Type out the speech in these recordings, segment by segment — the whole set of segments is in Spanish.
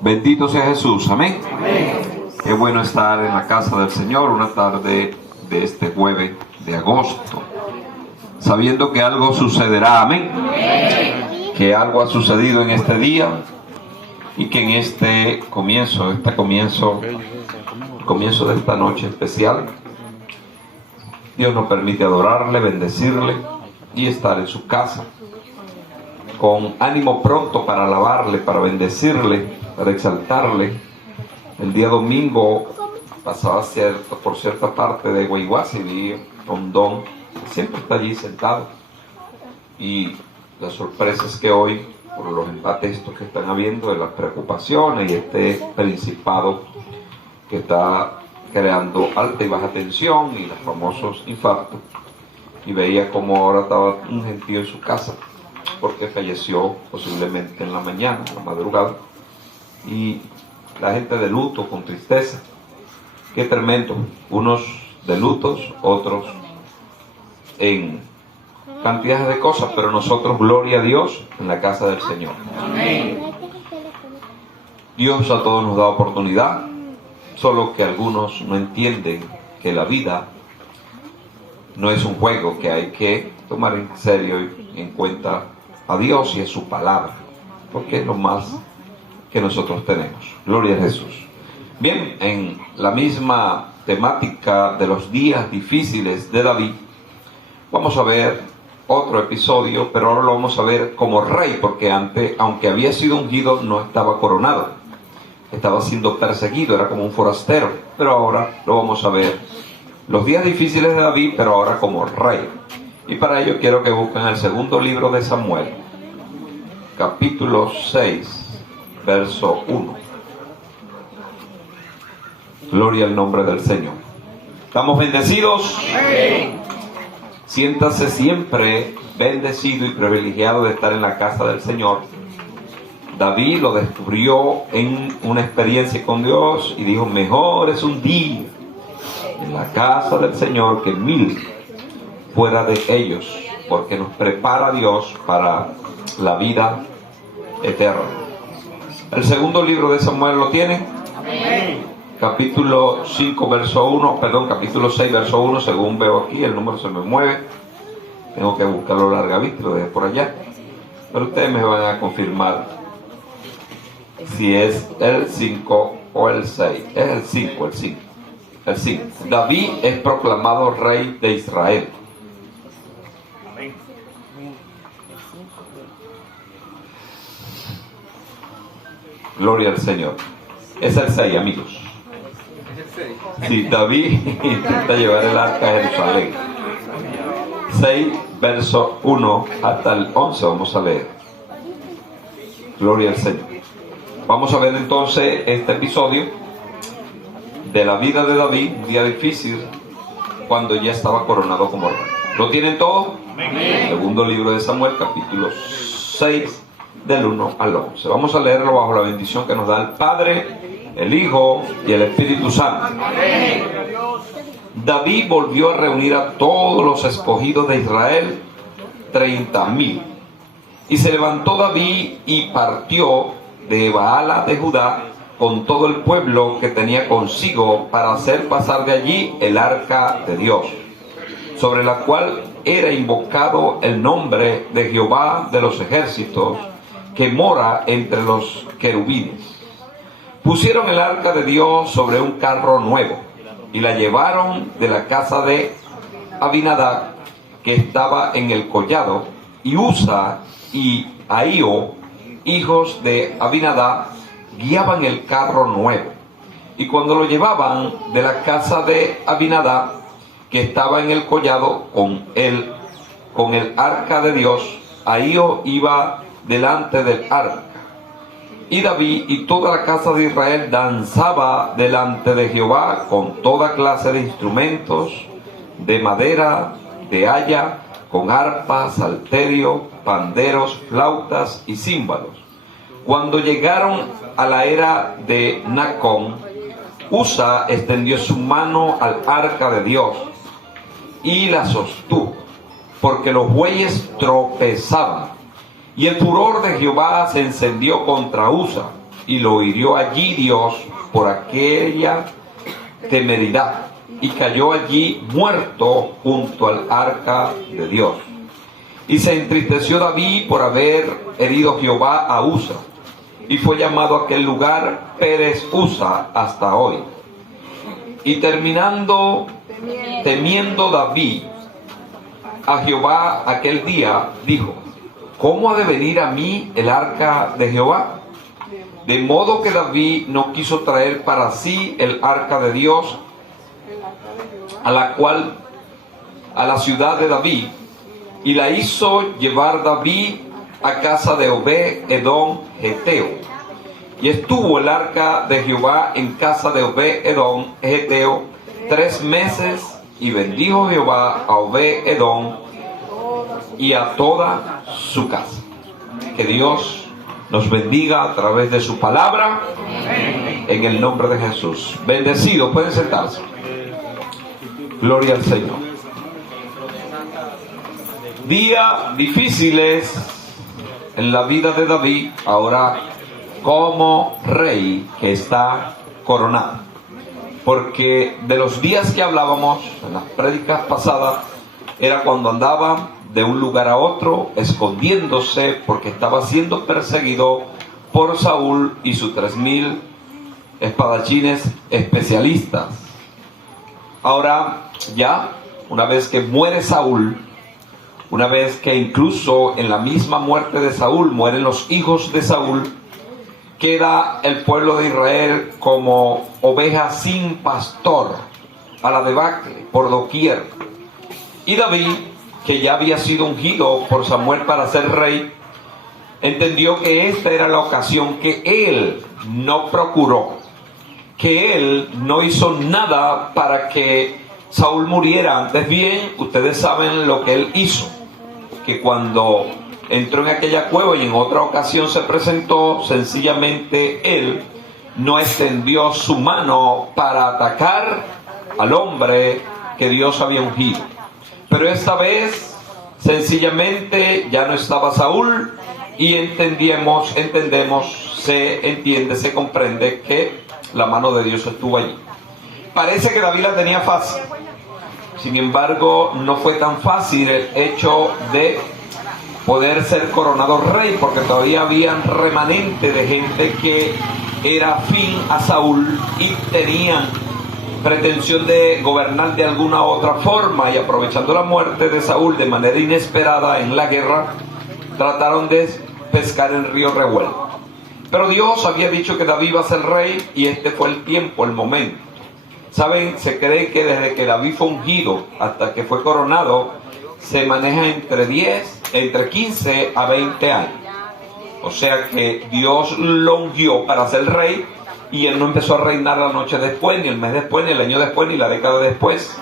Bendito sea Jesús, amén. Amén. Qué bueno estar en la casa del Señor una tarde de este jueves de agosto, sabiendo que algo sucederá, amén. Que algo ha sucedido en este día y que en este comienzo de esta noche especial, Dios nos permite adorarle, bendecirle y estar en su casa con ánimo pronto para alabarle, para bendecirle, para exaltarle. El día domingo pasaba por cierta parte de Guayguasi, vi un don, siempre está allí sentado. Y la sorpresa es que hoy, por los empates estos que están habiendo, de las preocupaciones y este principado que está creando alta y baja tensión y los famosos infartos, y veía como ahora estaba un gentío en su casa porque falleció posiblemente en la mañana, en la madrugada, y la gente de luto, con tristeza. Qué tremendo, unos de lutos, otros en cantidades de cosas, pero nosotros, gloria a Dios, en la casa del Señor. Amén. Dios a todos nos da oportunidad, solo que algunos no entienden que la vida no es un juego, que hay que tomar en serio y en cuenta a Dios y a su palabra, porque es lo más que nosotros tenemos. Gloria a Jesús. Bien, en la misma temática de los días difíciles de David, vamos a ver otro episodio, pero ahora lo vamos a ver como rey, porque antes, aunque había sido ungido, no estaba coronado, estaba siendo perseguido, era como un forastero, pero ahora lo vamos a ver, los días difíciles de David, pero ahora como rey. Y para ello quiero que busquen el segundo libro de Samuel, capítulo 6, verso 1. Gloria al nombre del Señor. ¿Estamos bendecidos? Amén. Siéntase siempre bendecido y privilegiado de estar en la casa del Señor. David lo descubrió en una experiencia con Dios y dijo: mejor es un día en la casa del Señor que 1000 fuera de ellos, porque nos prepara Dios para la vida eterna. El segundo libro de Samuel lo tiene. Amén. Capítulo 5, verso 1, capítulo 6, verso 1, según veo aquí, el número se me mueve. Tengo que buscarlo a larga vista, lo dejé por allá. Pero ustedes me van a confirmar si es el 5 o el 6. Es el 5, el 5. El 5. David es proclamado rey de Israel. Gloria al Señor. Es el 6, amigos. Sí, David intenta llevar el arca a Jerusalén. 6, verso 1 hasta el 11 vamos a leer. Gloria al Señor. Vamos a ver entonces este episodio de la vida de David, un día difícil, cuando ya estaba coronado como rey. ¿Lo tienen todos? Segundo libro de Samuel, capítulo 6, del 1 al 11. Vamos a leerlo bajo la bendición que nos da el Padre, el Hijo y el Espíritu Santo. Amén. David volvió a reunir a todos los escogidos de Israel, 30,000. Y se levantó David y partió de Baala de Judá con todo el pueblo que tenía consigo para hacer pasar de allí el arca de Dios, sobre la cual era invocado el nombre de Jehová de los ejércitos, que mora entre los querubines. Pusieron el arca de Dios sobre un carro nuevo y la llevaron de la casa de Abinadab, que estaba en el collado, y Usa y Ahío, hijos de Abinadab, guiaban el carro nuevo. Y cuando lo llevaban de la casa de Abinadab, que estaba en el collado, con el arca de Dios, Ahío iba delante del arca. Y David y toda la casa de Israel danzaba delante de Jehová con toda clase de instrumentos de madera, de haya, con arpa, salterio, panderos, flautas y címbalos. Cuando llegaron a la era de Nacón, Usa extendió su mano al arca de Dios y la sostuvo, porque los bueyes tropezaban. Y el furor de Jehová se encendió contra Usa, y lo hirió allí Dios por aquella temeridad, y cayó allí muerto junto al arca de Dios. Y se entristeció David por haber herido Jehová a Usa, y fue llamado aquel lugar Pérez Usa hasta hoy. Y temiendo David a Jehová aquel día, dijo: ¿cómo ha de venir a mí el arca de Jehová? De modo que David no quiso traer para sí el arca de Dios a la ciudad de David, y la hizo llevar David a casa de Obed-edom Geteo. Y estuvo el arca de Jehová en casa de Obed-edom Geteo 3 meses, y bendijo Jehová a Obed-edom y a toda su casa. Que Dios nos bendiga a través de su palabra, en el nombre de Jesús. Bendecidos, pueden sentarse. Gloria al Señor. Días difíciles en la vida de David, ahora como rey que está coronado. Porque de los días que hablábamos en las prédicas pasadas, era cuando andaba de un lugar a otro, escondiéndose porque estaba siendo perseguido por Saúl y sus 3000 espadachines especialistas. Ahora ya, una vez que muere Saúl, una vez que incluso en la misma muerte de Saúl mueren los hijos de Saúl, queda el pueblo de Israel como oveja sin pastor, a la debacle por doquier. Y David, que ya había sido ungido por Samuel para ser rey, entendió que esta era la ocasión, que él no procuró, que él no hizo nada para que Saúl muriera. Antes bien, ustedes saben lo que él hizo, que cuando entró en aquella cueva y en otra ocasión se presentó, sencillamente él no extendió su mano para atacar al hombre que Dios había ungido. Pero esta vez, sencillamente, ya no estaba Saúl, y entendemos, se entiende, se comprende que la mano de Dios estuvo allí. Parece que David la tenía fácil. Sin embargo, no fue tan fácil el hecho de poder ser coronado rey, porque todavía había remanente de gente que era afín a Saúl y tenían pretensión de gobernar de alguna otra forma, y aprovechando la muerte de Saúl de manera inesperada en la guerra, trataron de pescar en río revuelto. Pero Dios había dicho que David iba a ser rey, y este fue el tiempo, el momento. Saben, se cree que desde que David fue ungido hasta que fue coronado, se maneja entre 15 a 20 años. O sea que Dios lo ungió para ser rey, y él no empezó a reinar la noche después, ni el mes después, ni el año después, ni la década después.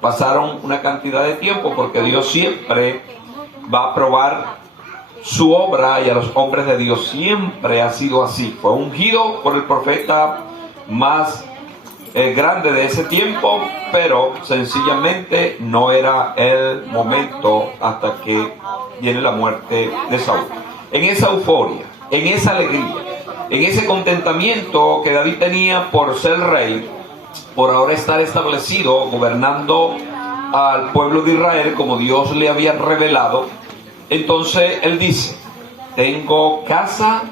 Pasaron una cantidad de tiempo, porque Dios siempre va a probar su obra, y a los hombres de Dios siempre ha sido así. Fue ungido por el profeta más grande de ese tiempo, pero sencillamente no era el momento hasta que viene la muerte de Saúl. En esa euforia, en esa alegría, en ese contentamiento que David tenía por ser rey, por ahora estar establecido, gobernando al pueblo de Israel como Dios le había revelado, entonces él dice: tengo casa,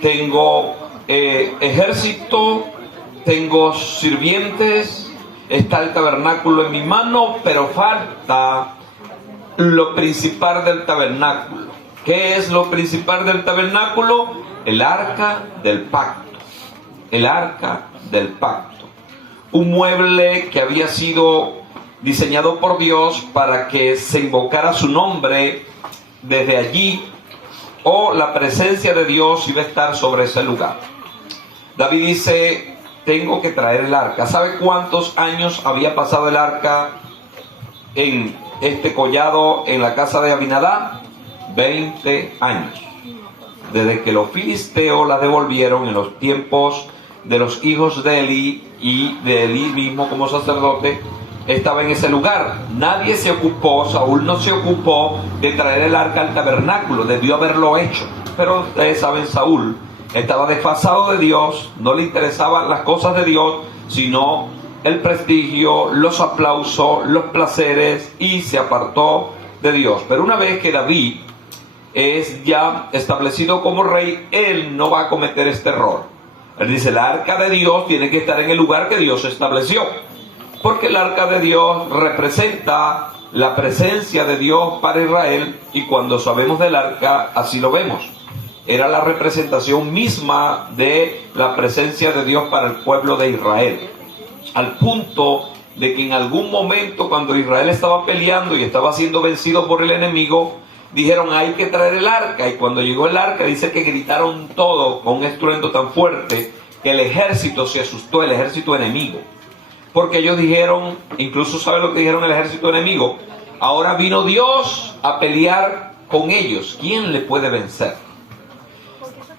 tengo ejército, tengo sirvientes, está el tabernáculo en mi mano, pero falta lo principal del tabernáculo. ¿Qué es lo principal del tabernáculo? El arca del pacto. El arca del pacto. Un mueble que había sido diseñado por Dios para que se invocara su nombre desde allí, o la presencia de Dios iba a estar sobre ese lugar. David dice: tengo que traer el arca. ¿Sabe cuántos años había pasado el arca en este collado en la casa de Abinadab? 20 años. Desde que los filisteos la devolvieron en los tiempos de los hijos de Elí, y de Elí mismo como sacerdote, estaba en ese lugar. Nadie se ocupó, Saúl no se ocupó de traer el arca al tabernáculo. Debió haberlo hecho. Pero ustedes saben, Saúl estaba desfasado de Dios, no le interesaban las cosas de Dios, sino el prestigio, los aplausos, los placeres, y se apartó de Dios. Pero una vez que David es ya establecido como rey, él no va a cometer este error. Él dice, el arca de Dios tiene que estar en el lugar que Dios estableció, porque el arca de Dios representa la presencia de Dios para Israel, y cuando sabemos del arca, así lo vemos. Era la representación misma de la presencia de Dios para el pueblo de Israel. Al punto de que en algún momento, cuando Israel estaba peleando y estaba siendo vencido por el enemigo, dijeron, hay que traer el arca. Y cuando llegó el arca, dice que gritaron todo con un estruendo tan fuerte que el ejército se asustó, el ejército enemigo. Porque ellos dijeron, incluso ¿saben lo que dijeron el ejército enemigo? Ahora vino Dios a pelear con ellos. ¿Quién le puede vencer?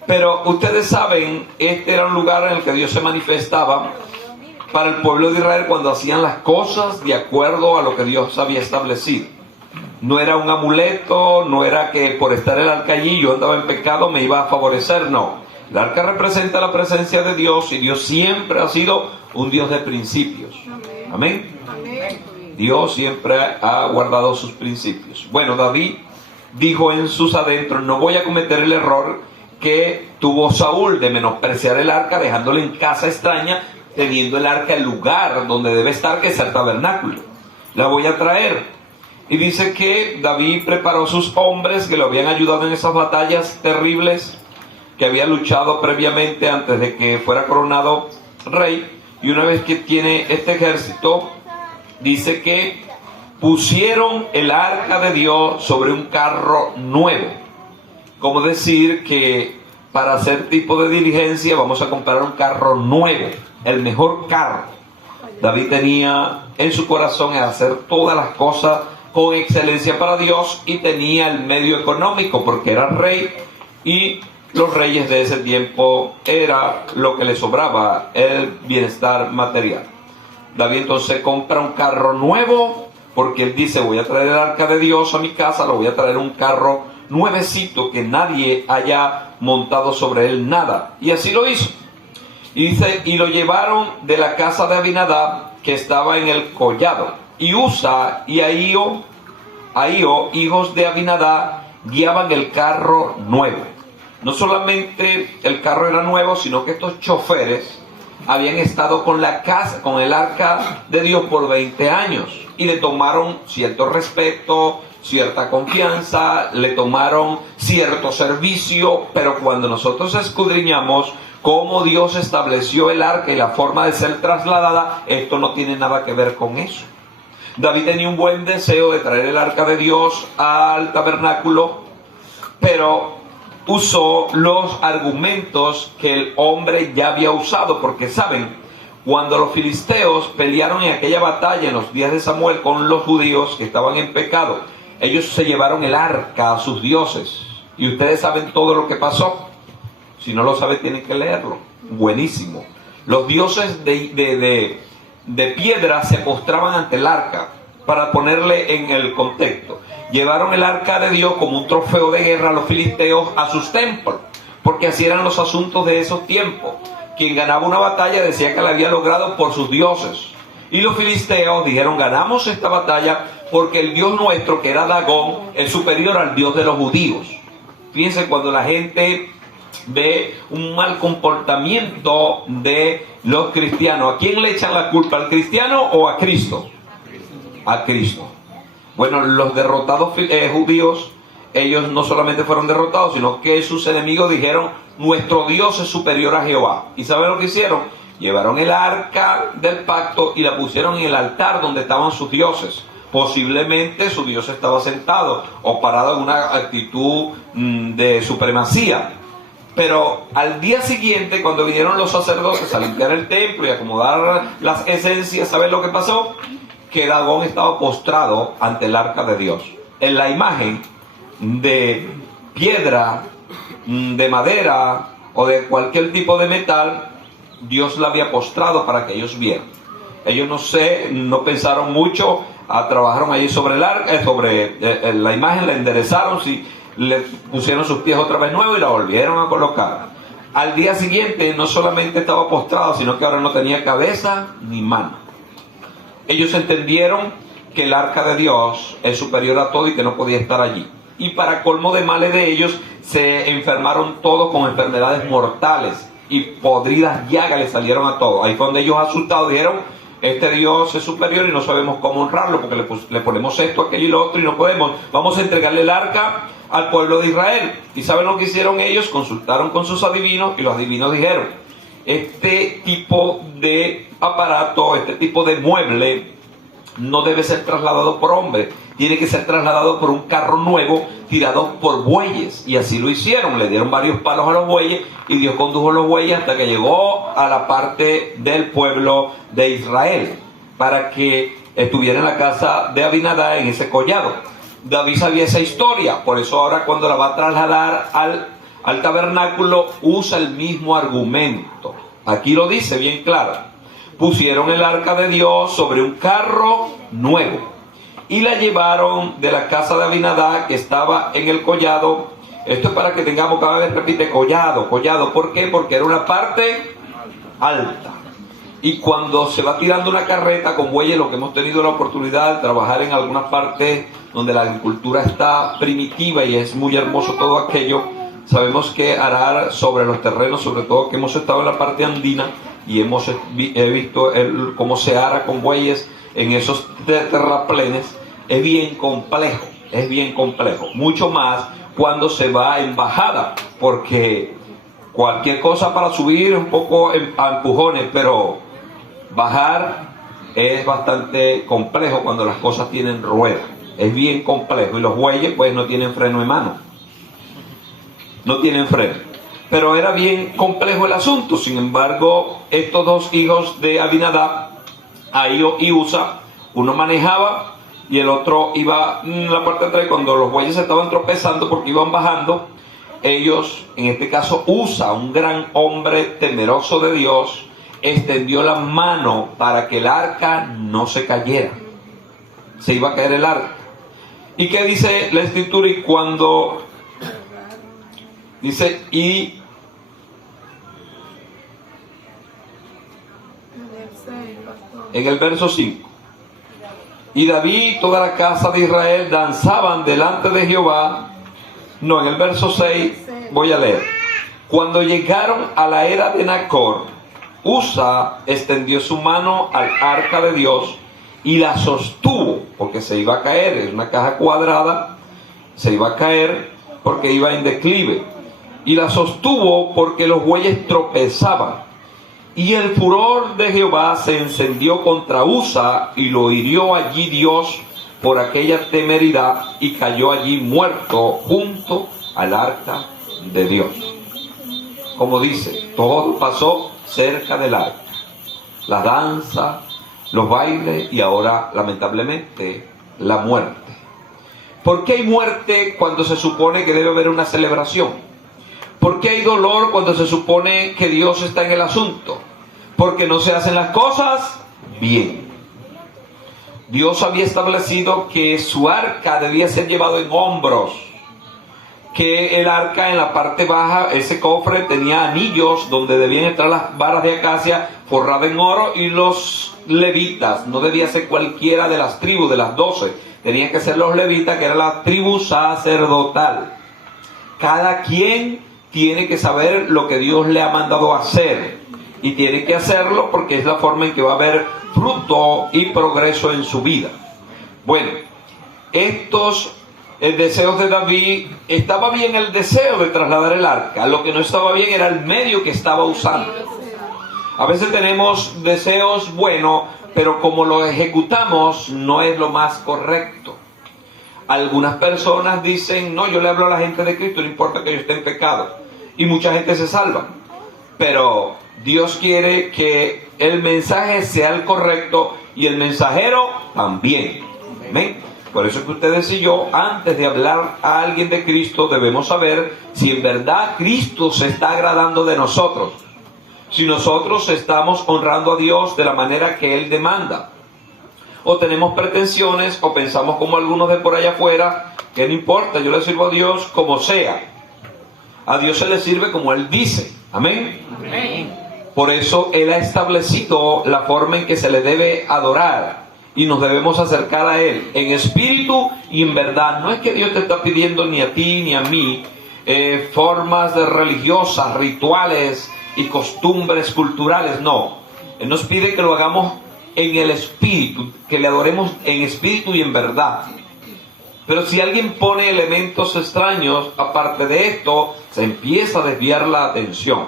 Pero ustedes saben, este era un lugar en el que Dios se manifestaba para el pueblo de Israel cuando hacían las cosas de acuerdo a lo que Dios había establecido. No era un amuleto, no era que por estar el arca allí yo andaba en pecado, me iba a favorecer, no. El arca representa la presencia de Dios, y Dios siempre ha sido un Dios de principios. Amén. Dios siempre ha guardado sus principios. Bueno, David dijo en sus adentros, no voy a cometer el error que tuvo Saúl de menospreciar el arca, dejándole en casa extraña, teniendo el arca el lugar donde debe estar, que es el tabernáculo. La voy a traer. Y dice que David preparó sus hombres que lo habían ayudado en esas batallas terribles que había luchado previamente antes de que fuera coronado rey. Y una vez que tiene este ejército, dice que pusieron el arca de Dios sobre un carro nuevo. Como decir que para hacer tipo de diligencia vamos a comprar un carro nuevo, el mejor carro. David tenía en su corazón el hacer todas las cosas con excelencia para Dios, y tenía el medio económico porque era rey, y los reyes de ese tiempo era lo que les sobraba, el bienestar material. David entonces compra un carro nuevo porque él dice, voy a traer el arca de Dios a mi casa, lo voy a traer un carro nuevecito que nadie haya montado sobre él nada. Y así lo hizo. Y dice, y lo llevaron de la casa de Abinadab, que estaba en el collado. Y Usa y Ahío, hijos de Abinadab, guiaban el carro nuevo. No solamente el carro era nuevo, sino que estos choferes habían estado con la casa, con el arca de Dios por 20 años. Y le tomaron cierto respeto, cierta confianza, le tomaron cierto servicio. Pero cuando nosotros escudriñamos cómo Dios estableció el arca y la forma de ser trasladada, esto no tiene nada que ver con eso. David tenía un buen deseo de traer el arca de Dios al tabernáculo, pero usó los argumentos que el hombre ya había usado, porque saben, cuando los filisteos pelearon en aquella batalla en los días de Samuel con los judíos que estaban en pecado, ellos se llevaron el arca a sus dioses, y ustedes saben todo lo que pasó. Si no lo saben, tienen que leerlo. Buenísimo. Los dioses de piedra se postraban ante el arca. Para ponerle en el contexto, llevaron el arca de Dios como un trofeo de guerra a los filisteos a sus templos, porque así eran los asuntos de esos tiempos. Quien ganaba una batalla decía que la había logrado por sus dioses, y los filisteos dijeron, ganamos esta batalla porque el Dios nuestro, que era Dagón, es superior al Dios de los judíos. Fíjense, cuando la gente ve un mal comportamiento de los cristianos, ¿a quién le echan la culpa? ¿Al cristiano o a Cristo? A Cristo. Bueno, los derrotados judíos, ellos no solamente fueron derrotados, sino que sus enemigos dijeron, nuestro Dios es superior a Jehová. ¿Y saben lo que hicieron? Llevaron el arca del pacto y la pusieron en el altar donde estaban sus dioses. Posiblemente su Dios estaba sentado o parado en una actitud de supremacía. Pero al día siguiente, cuando vinieron los sacerdotes a limpiar el templo y acomodar las esencias, ¿saben lo que pasó? Que Dagón estaba postrado ante el arca de Dios. En la imagen de piedra, de madera o de cualquier tipo de metal, Dios la había postrado para que ellos vieran. Ellos no pensaron mucho, trabajaron allí sobre el arca, sobre la imagen, la enderezaron, le pusieron sus pies otra vez nuevos y la volvieron a colocar. Al día siguiente no solamente estaba postrado, sino que ahora no tenía cabeza ni mano. Ellos entendieron que el arca de Dios es superior a todo y que no podía estar allí. Y para colmo de males de ellos, se enfermaron todos con enfermedades mortales y podridas llagas le salieron a todos. Ahí fue donde ellos, asustados, dijeron: este Dios es superior y no sabemos cómo honrarlo, porque le ponemos esto, aquello y lo otro y no podemos. Vamos a entregarle el arca al pueblo de Israel. ¿Y saben lo que hicieron ellos? Consultaron con sus adivinos y los adivinos dijeron: este tipo de aparato, este tipo de mueble no debe ser trasladado por hombre, tiene que ser trasladado por un carro nuevo tirado por bueyes. Y así lo hicieron, le dieron varios palos a los bueyes y Dios condujo los bueyes hasta que llegó a la parte del pueblo de Israel, para que estuviera en la casa de Abinadab, en ese collado. David sabía esa historia, por eso ahora cuando la va a trasladar al tabernáculo usa el mismo argumento. Aquí lo dice bien claro: pusieron el arca de Dios sobre un carro nuevo y la llevaron de la casa de Abinadab, que estaba en el collado. Esto es para que tengamos, cada vez repite, collado. ¿Por qué? Porque era una parte alta. Y cuando se va tirando una carreta con bueyes, lo que hemos tenido la oportunidad de trabajar en algunas partes donde la agricultura está primitiva y es muy hermoso todo aquello, sabemos que arar sobre los terrenos, sobre todo que hemos estado en la parte andina, y he visto cómo se ara con bueyes en esos terraplenes, es bien complejo, mucho más cuando se va en bajada, porque cualquier cosa para subir es un poco a empujones, pero bajar es bastante complejo cuando las cosas tienen ruedas, es bien complejo, y los bueyes pues no tienen freno de mano, pero era bien complejo el asunto. Sin embargo, estos dos hijos de Abinadab, Ahío y Usa, uno manejaba y el otro iba en la parte de atrás. Cuando los bueyes se estaban tropezando porque iban bajando, ellos, en este caso Usa, un gran hombre temeroso de Dios, extendió la mano para que el arca no se cayera. Se iba a caer el arca. ¿Y qué dice la escritura? Y cuando dice, en el verso 5, y David y toda la casa de Israel danzaban delante de Jehová. No, en el verso 6 voy a leer: cuando llegaron a la era de Nacor, Usa extendió su mano al arca de Dios y la sostuvo, porque se iba a caer. Es una caja cuadrada, se iba a caer porque iba en declive, y la sostuvo porque los bueyes tropezaban. Y el furor de Jehová se encendió contra Usa, y lo hirió allí Dios por aquella temeridad, y cayó allí muerto junto al arca de Dios. Como dice, todo pasó cerca del arca: la danza, los bailes y ahora, lamentablemente, la muerte. ¿Por qué hay muerte cuando se supone que debe haber una celebración? ¿Por qué hay dolor cuando se supone que Dios está en el asunto? Porque no se hacen las cosas bien. Dios había establecido que su arca debía ser llevado en hombros, que el arca en la parte baja, ese cofre, tenía anillos donde debían entrar las varas de acacia forradas en oro, y los levitas, no debía ser cualquiera de las tribus, de las 12, tenían que ser los levitas, que era la tribu sacerdotal. Cada quien tiene que saber lo que Dios le ha mandado hacer, y tiene que hacerlo porque es la forma en que va a haber fruto y progreso en su vida. Bueno, estos deseos de David, estaba bien el deseo de trasladar el arca, lo que no estaba bien era el medio que estaba usando. A veces tenemos deseos buenos, pero como los ejecutamos no es lo más correcto. Algunas personas dicen: no, yo le hablo a la gente de Cristo, no importa que yo esté en pecado, y mucha gente se salva. Pero Dios quiere que el mensaje sea el correcto y el mensajero también. Amén. Por eso es que ustedes y yo, antes de hablar a alguien de Cristo, debemos saber si en verdad Cristo se está agradando de nosotros, si nosotros estamos honrando a Dios de la manera que Él demanda, o tenemos pretensiones, o pensamos como algunos de por allá afuera, que no importa, yo le sirvo a Dios como sea. A Dios se le sirve como Él dice. Amén. Amén. Por eso Él ha establecido la forma en que se le debe adorar y nos debemos acercar a Él en espíritu y en verdad. No es que Dios te está pidiendo ni a ti ni a mí formas religiosas, rituales y costumbres culturales. No, Él nos pide que lo hagamos en el espíritu, que le adoremos en espíritu y en verdad. Pero si alguien pone elementos extraños aparte de esto, se empieza a desviar la atención.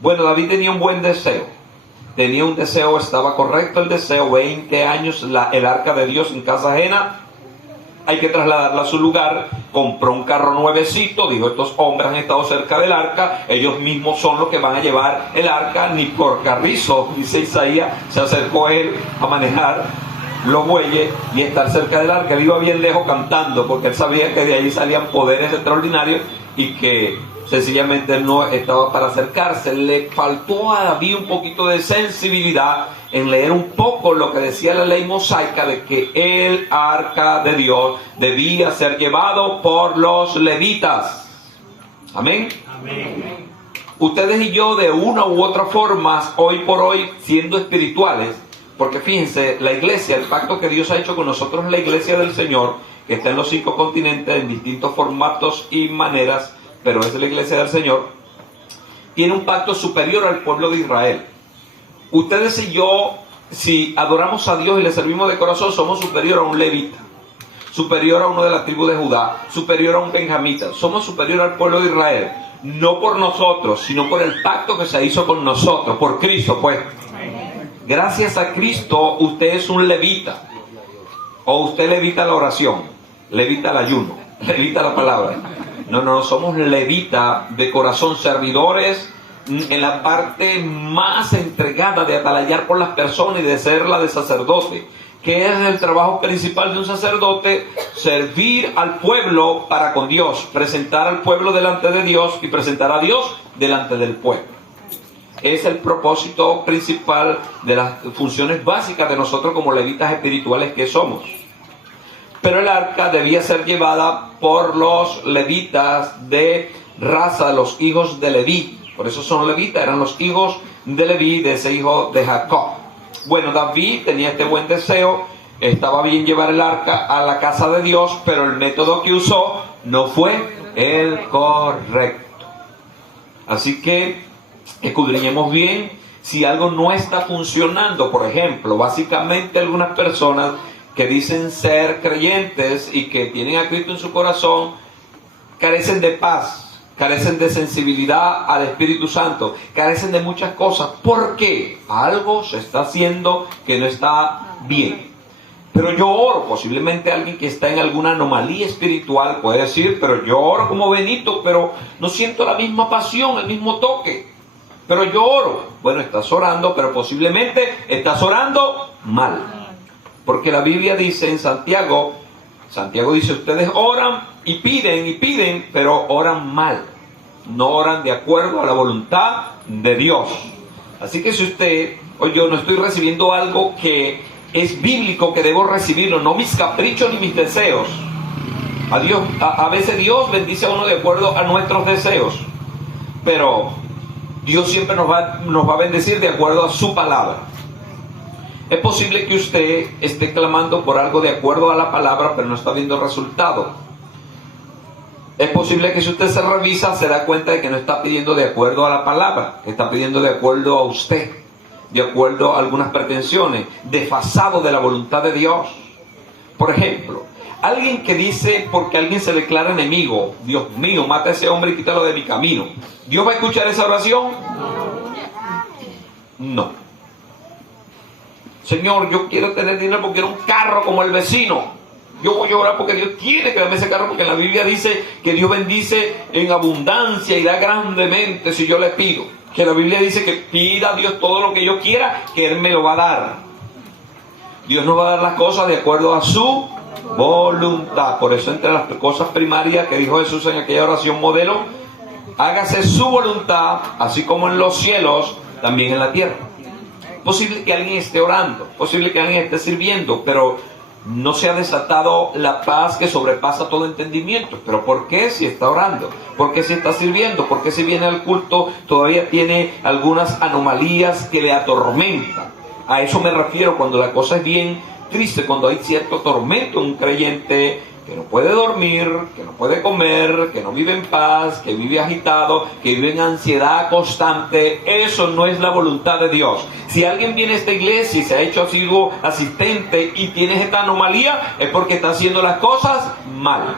Bueno, David tenía un buen deseo. Tenía un deseo, estaba correcto el deseo. 20 años el arca de Dios en casa ajena. Hay que trasladarla a su lugar. Compró un carro nuevecito. Dijo, estos hombres han estado cerca del arca. Ellos mismos son los que van a llevar el arca. Ni por carrizo, dice Isaías, se acercó él a manejar los bueyes y estar cerca del arca. Él iba bien lejos cantando, porque él sabía que de ahí salían poderes extraordinarios y que sencillamente él no estaba para acercarse. Le faltó a David un poquito de sensibilidad en leer un poco lo que decía la ley mosaica de que el arca de Dios debía ser llevado por los levitas. Amén. Amén. Ustedes y yo, de una u otra forma, hoy por hoy, siendo espirituales, porque fíjense, la iglesia, el pacto que Dios ha hecho con nosotros, la iglesia del Señor, que está en los 5 continentes en distintos formatos y maneras, pero es la iglesia del Señor, tiene un pacto superior al pueblo de Israel. Ustedes y yo, si adoramos a Dios y le servimos de corazón, somos superior a un levita, superior a uno de la tribu de Judá, superior a un benjamita, somos superior al pueblo de Israel, no por nosotros, sino por el pacto que se hizo con nosotros, por Cristo, pues. Gracias a Cristo, usted es un levita, o usted levita la oración, levita el ayuno, levita la palabra. No, somos levita de corazón, servidores en la parte más entregada de atalayar por las personas y de ser la de sacerdote. ¿Qué es el trabajo principal de un sacerdote? Servir al pueblo para con Dios, presentar al pueblo delante de Dios y presentar a Dios delante del pueblo. Es el propósito principal de las funciones básicas de nosotros como levitas espirituales que somos. Pero el arca debía ser llevada por los levitas de raza, los hijos de Leví. Por eso son levitas, eran los hijos de Leví, de ese hijo de Jacob. Bueno, David tenía este buen deseo, estaba bien llevar el arca a la casa de Dios, pero el método que usó no fue el correcto. Así que escudriñemos bien si algo no está funcionando. Por ejemplo, básicamente algunas personas que dicen ser creyentes y que tienen a Cristo en su corazón, carecen de paz, carecen de sensibilidad al Espíritu Santo, carecen de muchas cosas. ¿Por qué? Algo se está haciendo que no está bien. Pero yo oro, posiblemente alguien que está en alguna anomalía espiritual puede decir, pero yo oro como Benito, pero no siento la misma pasión, el mismo toque. Pero yo oro. Bueno, estás orando, pero posiblemente estás orando mal. Porque la Biblia dice en Santiago dice, ustedes oran y piden, pero oran mal. No oran de acuerdo a la voluntad de Dios. Así que si usted o yo no estoy recibiendo algo que es bíblico, que debo recibirlo, no mis caprichos ni mis deseos. A veces Dios bendice a uno de acuerdo a nuestros deseos. Pero Dios siempre nos va a bendecir de acuerdo a su palabra. Es posible que usted esté clamando por algo de acuerdo a la palabra, pero no está viendo resultado. Es posible que si usted se revisa, se da cuenta de que no está pidiendo de acuerdo a la palabra, está pidiendo de acuerdo a usted, de acuerdo a algunas pretensiones, desfasado de la voluntad de Dios. Por ejemplo, alguien que dice, porque alguien se declara enemigo, Dios mío, mata a ese hombre y quítalo de mi camino. ¿Dios va a escuchar esa oración? No. Señor, yo quiero tener dinero porque quiero un carro como el vecino. Yo voy a orar porque Dios tiene que darme ese carro, porque en la Biblia dice que Dios bendice en abundancia y da grandemente si yo le pido. Que la Biblia dice que pida a Dios todo lo que yo quiera, que Él me lo va a dar. Dios nos va a dar las cosas de acuerdo a su voluntad. Por eso, entre las cosas primarias que dijo Jesús en aquella oración modelo, hágase su voluntad, así como en los cielos, también en la tierra. Posible que alguien esté orando, posible que alguien esté sirviendo, pero no se ha desatado la paz que sobrepasa todo entendimiento. ¿Pero por qué? Si está orando. ¿Por qué si está sirviendo? ¿Por qué si viene al culto todavía tiene algunas anomalías que le atormentan? A eso me refiero cuando la cosa es bien triste, cuando hay cierto tormento en un creyente que no puede dormir, que no puede comer, que no vive en paz, que vive agitado, que vive en ansiedad constante. Eso no es la voluntad de Dios. Si alguien viene a esta iglesia y se ha hecho asiduo asistente y tienes esta anomalía, es porque está haciendo las cosas mal.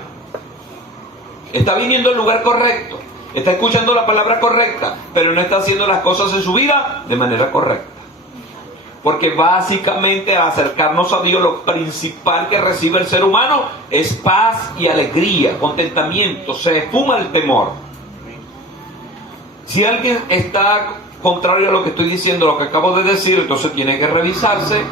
Está viniendo al lugar correcto, está escuchando la palabra correcta, pero no está haciendo las cosas en su vida de manera correcta. Porque básicamente al acercarnos a Dios, lo principal que recibe el ser humano es paz y alegría, contentamiento, se esfuma el temor. Si alguien está contrario a lo que estoy diciendo, lo que acabo de decir, entonces tiene que revisarse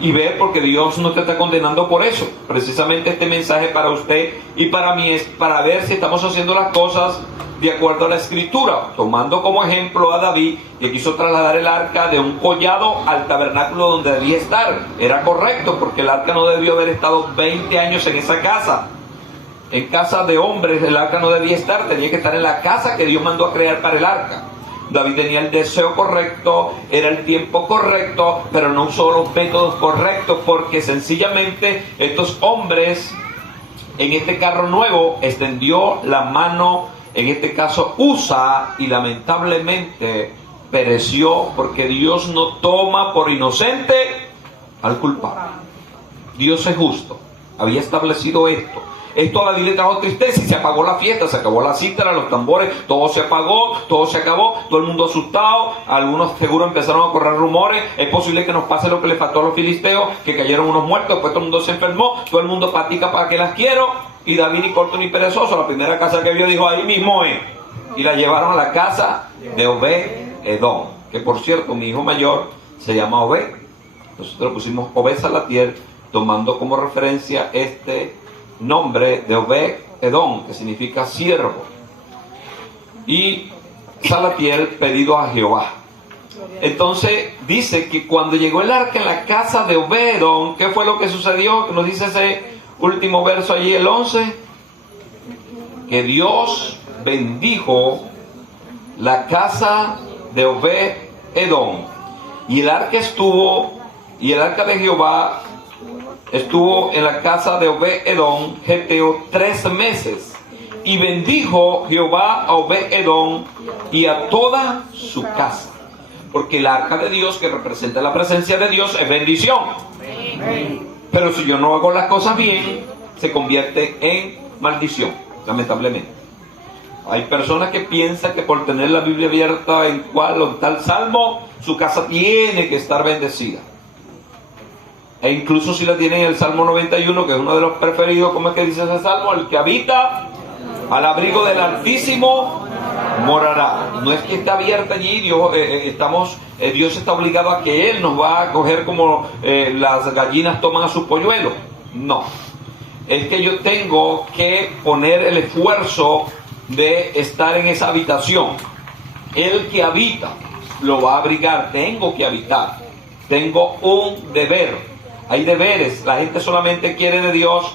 y ver, porque Dios no te está condenando por eso. Precisamente este mensaje para usted y para mí es para ver si estamos haciendo las cosas de acuerdo a la Escritura, tomando como ejemplo a David, que quiso trasladar el arca de un collado al tabernáculo donde debía estar. Era correcto, porque el arca no debió haber estado 20 años en esa casa. En casa de hombres el arca no debía estar, tenía que estar en la casa que Dios mandó a crear para el arca. David tenía el deseo correcto, era el tiempo correcto, pero no usó los métodos correctos, porque sencillamente estos hombres en este carro nuevo extendió la mano, en este caso Usa, y lamentablemente pereció, porque Dios no toma por inocente al culpable. Dios es justo, había establecido esto. Esto a David le trajo tristeza y se apagó la fiesta, se acabó la cítara, los tambores, todo se apagó, todo se acabó, todo el mundo asustado, algunos seguro empezaron a correr rumores, es posible que nos pase lo que le faltó a los filisteos, que cayeron unos muertos, después todo el mundo se enfermó, todo el mundo patica para que las quiero, y David ni corto ni perezoso, la primera casa que vio dijo, ahí mismo es, y la llevaron a la casa de Obed-Edom, que por cierto mi hijo mayor se llama Obed, nosotros le pusimos Obed Salatiel, tomando como referencia este nombre de Obed-Edom, que significa siervo, y Salatiel, pedido a Jehová. Entonces dice que cuando llegó el arca en la casa de Obed-Edom, ¿qué fue lo que sucedió? Nos dice ese último verso allí, el 11, que Dios bendijo la casa de Obed-Edom, y el arca de Jehová estuvo en la casa de Obed-Edom, Geteo, 3 meses. Y bendijo Jehová a Obed-Edom y a toda su casa. Porque el arca de Dios, que representa la presencia de Dios, es bendición. Pero si yo no hago las cosas bien, se convierte en maldición, lamentablemente. Hay personas que piensan que por tener la Biblia abierta en cual o tal salmo, su casa tiene que estar bendecida. E incluso si la tienen en el Salmo 91, que es uno de los preferidos, ¿cómo es que dice ese salmo? El que habita al abrigo del Altísimo morará. No es que esté abierta allí, Dios está obligado a que Él nos va a coger como las gallinas toman a sus polluelos. No. Es que yo tengo que poner el esfuerzo de estar en esa habitación. El que habita lo va a abrigar. Tengo que habitar. Tengo un deber. Hay deberes, la gente solamente quiere de Dios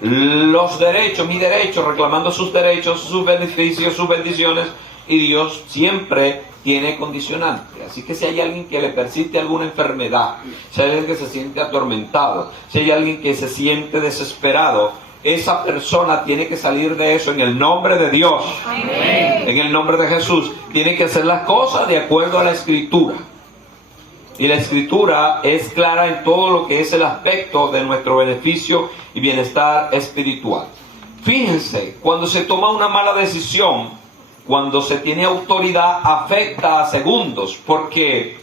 los derechos, mis derechos, reclamando sus derechos, sus beneficios, sus bendiciones, y Dios siempre tiene condicionante. Así que si hay alguien que le persiste alguna enfermedad, si hay alguien que se siente atormentado, si hay alguien que se siente desesperado, esa persona tiene que salir de eso en el nombre de Dios. Amén. En el nombre de Jesús. Tiene que hacer las cosas de acuerdo a la Escritura. Y la Escritura es clara en todo lo que es el aspecto de nuestro beneficio y bienestar espiritual. Fíjense, cuando se toma una mala decisión, cuando se tiene autoridad, afecta a segundos, porque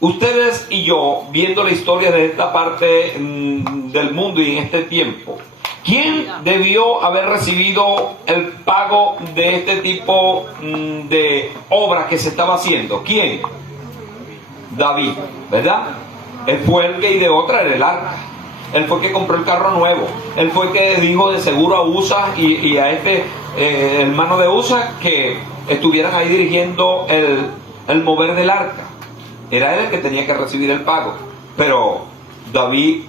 ustedes y yo, viendo la historia de esta parte del mundo y en este tiempo, ¿quién debió haber recibido el pago de este tipo de obra que se estaba haciendo? ¿Quién? David, ¿verdad? Él fue el que ideó traer el arca. Él fue el que compró el carro nuevo. Él fue el que dijo de seguro a Usa y a este hermano de Usa que estuvieran ahí dirigiendo el mover del arca. Era él el que tenía que recibir el pago. Pero David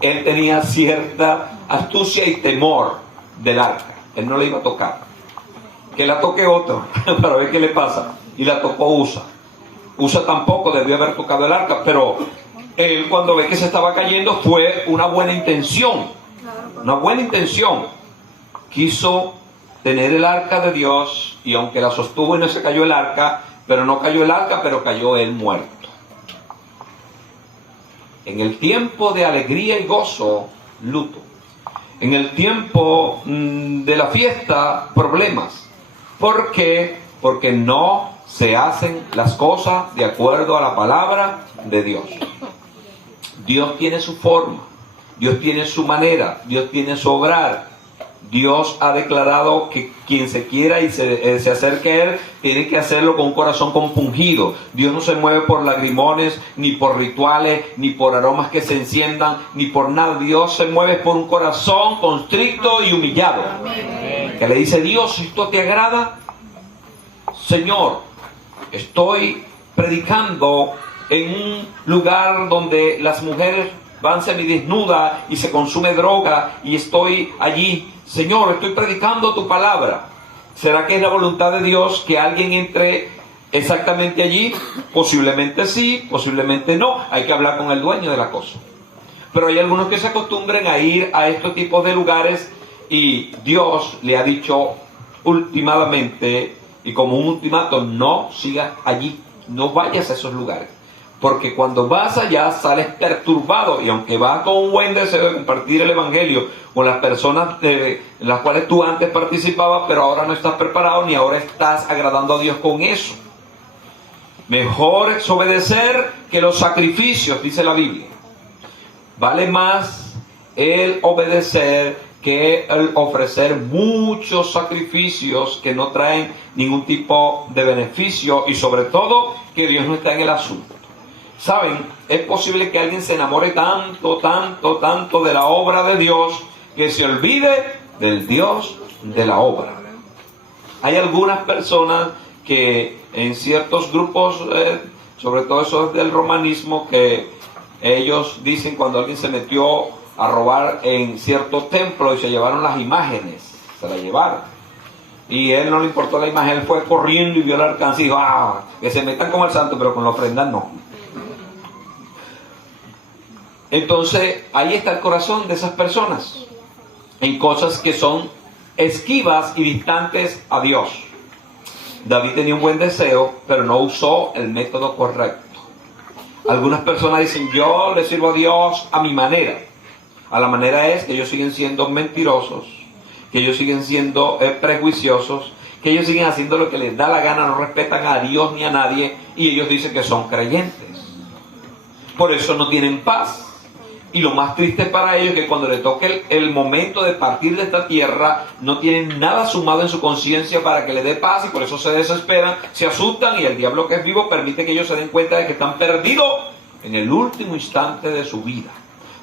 él tenía cierta astucia y temor del arca. Él no le iba a tocar. Que la toque otro para ver qué le pasa. Y la tocó Usa. Usa tampoco debió haber tocado el arca, pero él, cuando ve que se estaba cayendo, fue una buena intención. Una buena intención. Quiso tener el arca de Dios, y aunque la sostuvo y no se cayó el arca, pero no cayó el arca, pero cayó él muerto. En el tiempo de alegría y gozo, luto. En el tiempo de la fiesta, problemas. ¿Por qué? Porque no se hacen las cosas de acuerdo a la palabra de Dios. Dios tiene su forma, Dios tiene su manera, Dios tiene su obrar. Dios ha declarado que quien se quiera y se acerque a Él, tiene que hacerlo con un corazón compungido. Dios no se mueve por lagrimones, ni por rituales, ni por aromas que se enciendan, ni por nada. Dios se mueve por un corazón constricto y humillado. Amén. Que le dice: Dios, si esto te agrada, Señor, estoy predicando en un lugar donde las mujeres van semidesnudas y se consume droga, y estoy allí. Señor, estoy predicando tu palabra. ¿Será que es la voluntad de Dios que alguien entre exactamente allí? Posiblemente sí, posiblemente no. Hay que hablar con el dueño de la cosa. Pero hay algunos que se acostumbran a ir a estos tipos de lugares, y Dios le ha dicho últimamente, y como un ultimato: no sigas allí, no vayas a esos lugares. Porque cuando vas allá sales perturbado, y aunque vas con un buen deseo de compartir el evangelio con las personas en las cuales tú antes participabas, pero ahora no estás preparado ni ahora estás agradando a Dios con eso. Mejor es obedecer que los sacrificios, dice la Biblia. Vale más el obedecer que el ofrecer muchos sacrificios que no traen ningún tipo de beneficio, y sobre todo que Dios no está en el asunto. Saben, es posible que alguien se enamore tanto de la obra de Dios que se olvide del Dios de la obra. Hay algunas personas que en ciertos grupos, sobre todo eso es del romanismo, que ellos dicen cuando alguien se metió a robar en cierto templo y se llevaron las imágenes, se las llevaron. Y él no le importó la imagen, él fue corriendo y vio la alcance y dijo: que se metan con el santo, pero con la ofrenda no. Entonces, ahí está el corazón de esas personas, en cosas que son esquivas y distantes a Dios. David tenía un buen deseo, pero no usó el método correcto. Algunas personas dicen: yo le sirvo a Dios a mi manera. A la manera es que ellos siguen siendo mentirosos, que ellos siguen siendo prejuiciosos, que ellos siguen haciendo lo que les da la gana, no respetan a Dios ni a nadie, y ellos dicen que son creyentes. Por eso no tienen paz. Y lo más triste para ellos es que cuando les toque el momento de partir de esta tierra, no tienen nada sumado en su conciencia para que les dé paz, y por eso se desesperan, se asustan, y el diablo, que es vivo, permite que ellos se den cuenta de que están perdidos en el último instante de su vida.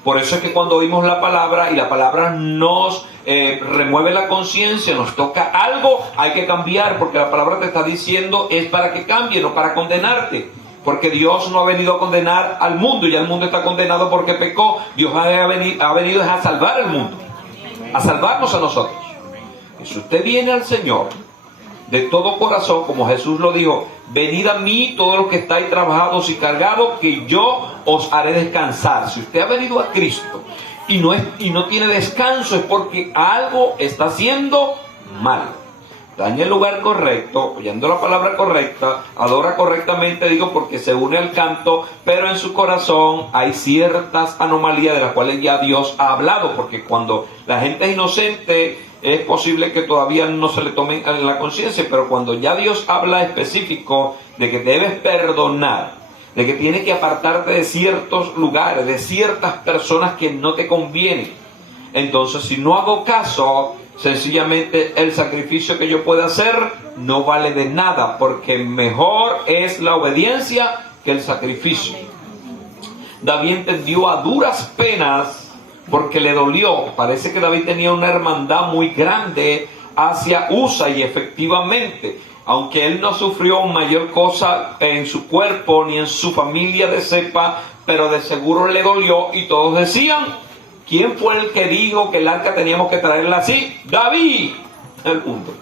Por eso es que cuando oímos la palabra y la palabra nos remueve la conciencia, nos toca algo, hay que cambiar, porque la palabra te está diciendo es para que cambie, no para condenarte. Porque Dios no ha venido a condenar al mundo, ya el mundo está condenado porque pecó. Dios ha venido a salvar al mundo, a salvarnos a nosotros. Y si usted viene al Señor de todo corazón, como Jesús lo dijo: venid a mí todos los que estáis trabajados y cargados, que yo os haré descansar. Si usted ha venido a Cristo y no tiene descanso, es porque algo está haciendo mal. Está en el lugar correcto, oyendo la palabra correcta, adora correctamente, digo, porque se une al canto, pero en su corazón hay ciertas anomalías de las cuales ya Dios ha hablado, porque cuando la gente es inocente es posible que todavía no se le tome en la conciencia, pero cuando ya Dios habla específico de que debes perdonar, de que tienes que apartarte de ciertos lugares, de ciertas personas que no te convienen, entonces si no hago caso, sencillamente el sacrificio que yo pueda hacer no vale de nada, porque mejor es la obediencia que el sacrificio. David entendió a duras penas, porque le dolió. Parece que David tenía una hermandad muy grande hacia Usa, y efectivamente, aunque él no sufrió mayor cosa en su cuerpo ni en su familia de cepa, pero de seguro le dolió, y todos decían: ¿Quién fue el que dijo que el arca teníamos que traerla así? David. El punto.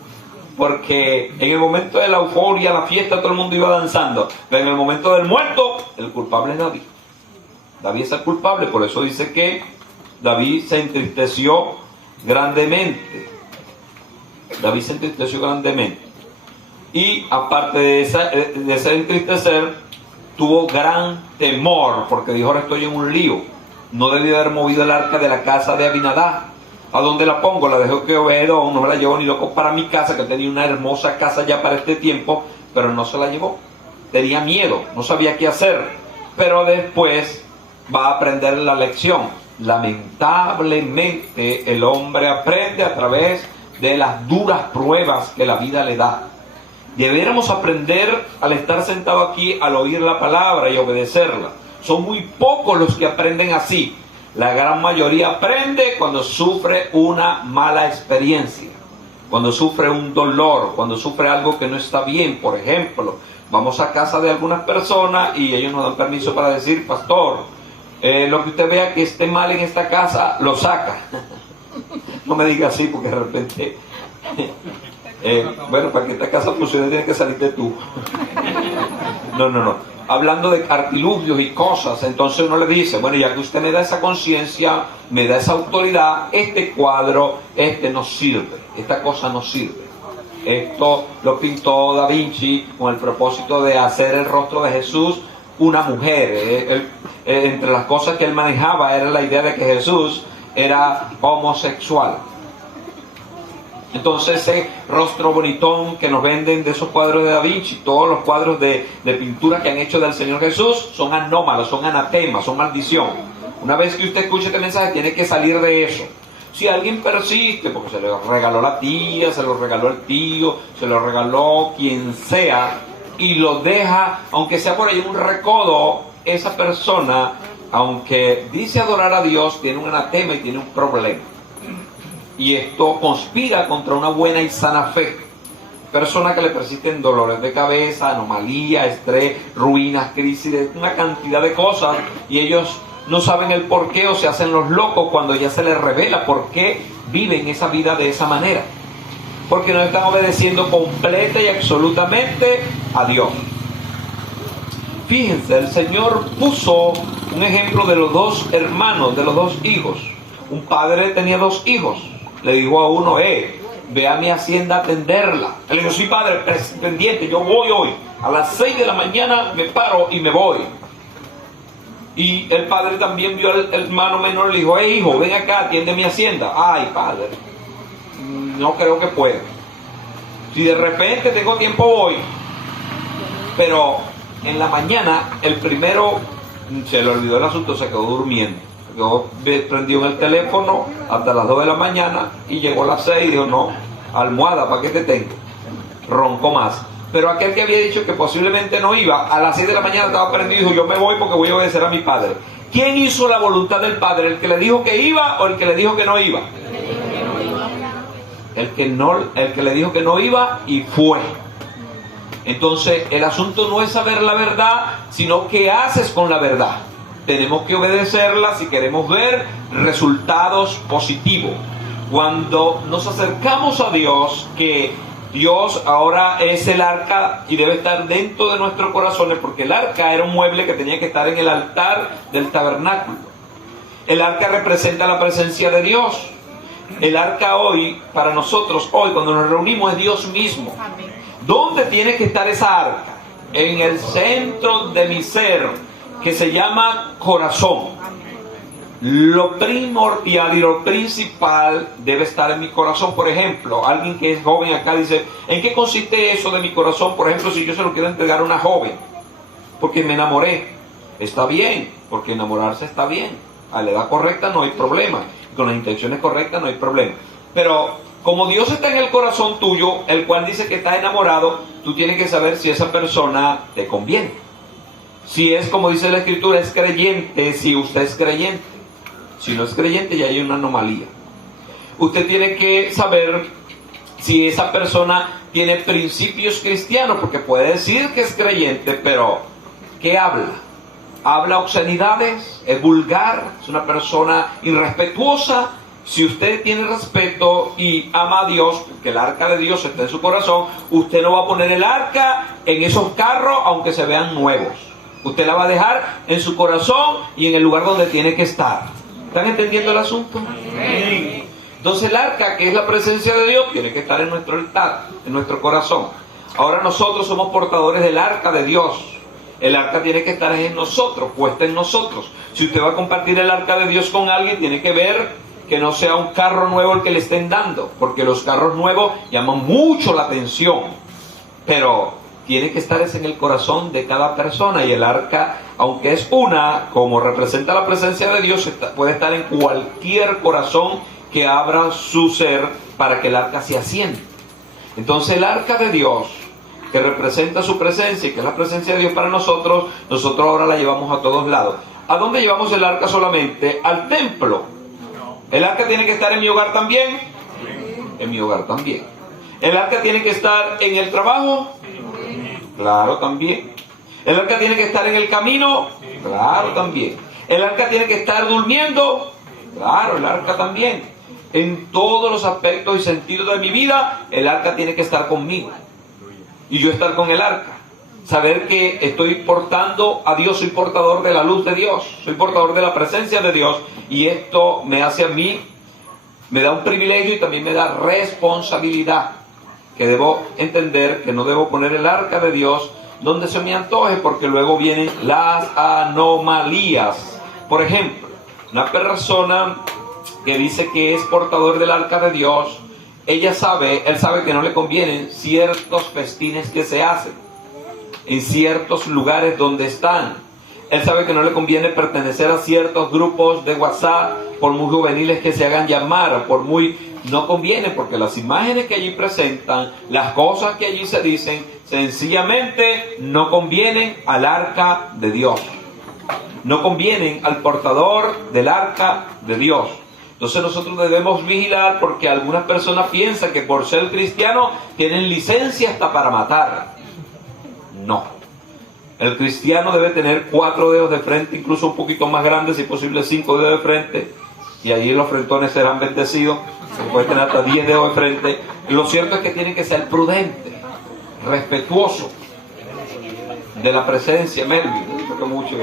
Porque en el momento de la euforia, la fiesta, todo el mundo iba danzando. Pero en el momento del muerto, el culpable es David. David es el culpable, por eso dice que David se entristeció grandemente. David se entristeció grandemente. Y aparte de ese entristecer, tuvo gran temor, porque dijo, ahora estoy en un lío. No debí haber movido el arca de la casa de Abinadab. ¿A dónde la pongo? La dejo que Obed-edom, no me la llevo ni loco para mi casa, que tenía una hermosa casa ya para este tiempo, pero no se la llevó. Tenía miedo, no sabía qué hacer. Pero después va a aprender la lección. Lamentablemente el hombre aprende a través de las duras pruebas que la vida le da. Deberíamos aprender al estar sentado aquí, al oír la palabra y obedecerla. Son muy pocos los que aprenden así. La gran mayoría aprende cuando sufre una mala experiencia, cuando sufre un dolor, cuando sufre algo que no está bien. Por ejemplo, vamos a casa de algunas personas y ellos nos dan permiso para decir, pastor, lo que usted vea que esté mal en esta casa, lo saca. No me diga así porque de repente, bueno, para que esta casa funcione tienes que salirte tú. No. Hablando de artilugios y cosas, entonces uno le dice, bueno, ya que usted me da esa conciencia, me da esa autoridad, este cuadro, no sirve, esta cosa no sirve. Esto lo pintó Da Vinci con el propósito de hacer el rostro de Jesús una mujer. Entre las cosas que él manejaba era la idea de que Jesús era homosexual. Entonces ese rostro bonitón que nos venden de esos cuadros de Da Vinci, todos los cuadros de pintura que han hecho del Señor Jesús, son anómalos, son anatemas, son maldición. Una vez que usted escuche este mensaje, tiene que salir de eso. Si alguien persiste, porque se lo regaló la tía, se lo regaló el tío, se lo regaló quien sea, y lo deja, aunque sea por ahí un recodo, esa persona, aunque dice adorar a Dios, tiene un anatema y tiene un problema. Y esto conspira contra una buena y sana fe. Personas que le persisten dolores de cabeza, anomalía, estrés, ruinas, crisis, una cantidad de cosas, y ellos no saben el por qué o se hacen los locos cuando ya se les revela por qué viven esa vida de esa manera. Porque no están obedeciendo completa y absolutamente a Dios. Fíjense, el Señor puso un ejemplo de los dos hermanos, de los dos hijos. Un padre tenía dos hijos. Le dijo a uno, ve a mi hacienda a atenderla. Él le dijo, sí padre, pendiente, yo voy hoy. A las 6 de la mañana me paro y me voy. Y el padre también vio al hermano menor y le dijo, hijo, ven acá, atiende mi hacienda. Ay, padre, no creo que pueda. Si de repente tengo tiempo voy. Pero en la mañana el primero se le olvidó el asunto, se quedó durmiendo. Yo prendió en el teléfono hasta las 2 de la mañana y llegó a las 6 y dijo, no, almohada, ¿para qué te tengo? Roncó más. Pero aquel que había dicho que posiblemente no iba, a las 6 de la mañana estaba prendido y dijo, yo me voy porque voy a obedecer a mi padre. ¿Quién hizo la voluntad del padre? ¿El que le dijo que iba o el que le dijo que no iba? El que le dijo que no iba y fue. Entonces el asunto no es saber la verdad, sino qué haces con la verdad. Tenemos que obedecerla si queremos ver resultados positivos. Cuando nos acercamos a Dios, que Dios ahora es el arca y debe estar dentro de nuestros corazones, porque el arca era un mueble que tenía que estar en el altar del tabernáculo. El arca representa la presencia de Dios. El arca hoy, para nosotros hoy, cuando nos reunimos, es Dios mismo. ¿Dónde tiene que estar esa arca? En el centro de mi ser, que se llama corazón. Lo primordial y lo principal debe estar en mi corazón. Por ejemplo, alguien que es joven acá dice, ¿en qué consiste eso de mi corazón? Por ejemplo, si yo se lo quiero entregar a una joven, porque me enamoré, está bien, porque enamorarse está bien. A la edad correcta no hay problema, con las intenciones correctas no hay problema. Pero como Dios está en el corazón tuyo, el cual dice que está enamorado, tú tienes que saber si esa persona te conviene. Si es, como dice la Escritura, es creyente, si usted es creyente. Si no es creyente, ya hay una anomalía. Usted tiene que saber si esa persona tiene principios cristianos, porque puede decir que es creyente, pero ¿qué habla? habla obscenidades, es vulgar, es una persona irrespetuosa. Si usted tiene respeto y ama a Dios, que el arca de Dios está en su corazón, usted no va a poner el arca en esos carros aunque se vean nuevos. Usted la va a dejar en su corazón y en el lugar donde tiene que estar. ¿Están entendiendo el asunto? Amén. Entonces el arca, que es la presencia de Dios, tiene que estar en nuestro altar, en nuestro corazón. Ahora nosotros somos portadores del arca de Dios. El arca tiene que estar en nosotros, puesta en nosotros. Si usted va a compartir el arca de Dios con alguien, tiene que ver que no sea un carro nuevo el que le estén dando, porque los carros nuevos llaman mucho la atención, pero tiene que estar en el corazón de cada persona. Y el arca, aunque es una, como representa la presencia de Dios, puede estar en cualquier corazón que abra su ser para que el arca se asiente. Entonces el arca de Dios, que representa su presencia y que es la presencia de Dios para nosotros, nosotros ahora la llevamos a todos lados. ¿A dónde llevamos el arca solamente? Al templo. ¿El arca tiene que estar en mi hogar también? En mi hogar también. ¿El arca tiene que estar en el trabajo? Claro, también. ¿El arca tiene que estar en el camino? Claro, también. ¿El arca tiene que estar durmiendo? Claro, el arca también. En todos los aspectos y sentidos de mi vida, el arca tiene que estar conmigo. Y yo estar con el arca. Saber que estoy portando a Dios, soy portador de la luz de Dios, soy portador de la presencia de Dios, y esto me hace a mí, me da un privilegio y también me da responsabilidad, que debo entender que no debo poner el arca de Dios donde se me antoje, porque luego vienen las anomalías. Por ejemplo, una persona que dice que es portador del arca de Dios, él sabe que no le convienen ciertos festines que se hacen en ciertos lugares donde están. Él sabe que no le conviene pertenecer a ciertos grupos de WhatsApp, por muy juveniles que se hagan llamar, por muy... No conviene, porque las imágenes que allí presentan, las cosas que allí se dicen, sencillamente no convienen al arca de Dios. No convienen al portador del arca de Dios. Entonces nosotros debemos vigilar, porque algunas personas piensan que por ser cristiano tienen licencia hasta para matar. No. El cristiano debe tener 4 dedos de frente, incluso un poquito más grandes, si posible 5 dedos de frente, y allí los frentones serán bendecidos. Se puede tener hasta 10 dedos de frente. Y lo cierto es que tiene que ser prudente, respetuoso de la presencia. Melvin, mucho.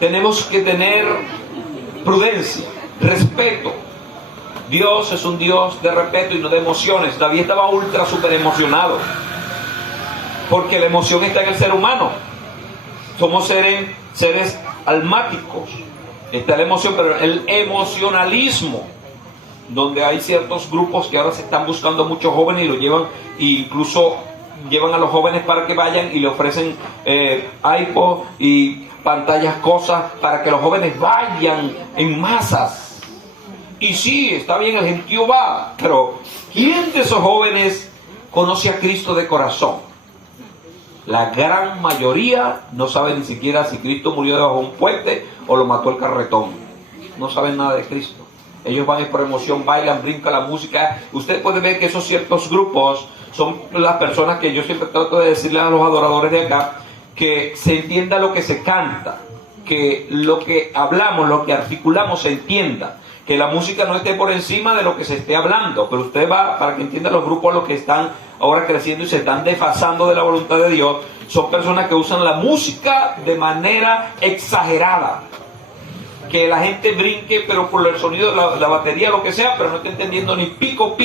Tenemos que tener prudencia, respeto. Dios es un Dios de respeto y no de emociones. David estaba ultra super emocionado, porque la emoción está en el ser humano. Somos seres almáticos. Está la emoción, pero el emocionalismo, donde hay ciertos grupos que ahora se están buscando muchos jóvenes y lo llevan, e incluso llevan a los jóvenes para que vayan y le ofrecen iPod y pantallas, cosas, para que los jóvenes vayan en masas. Y sí, está bien, el gentío va, pero ¿quién de esos jóvenes conoce a Cristo de corazón? La gran mayoría no sabe ni siquiera si Cristo murió debajo de un puente o lo mató el carretón. No saben nada de Cristo. Ellos van por emoción, bailan, brincan la música. Usted puede ver que esos ciertos grupos son las personas que yo siempre trato de decirle a los adoradores de acá, que se entienda lo que se canta, que lo que hablamos, lo que articulamos se entienda, que la música no esté por encima de lo que se esté hablando. Pero usted va, para que entienda los grupos a los que están ahora creciendo y se están desfasando de la voluntad de Dios, son personas que usan la música de manera exagerada, que la gente brinque pero por el sonido de la batería, lo que sea, pero no está entendiendo ni pico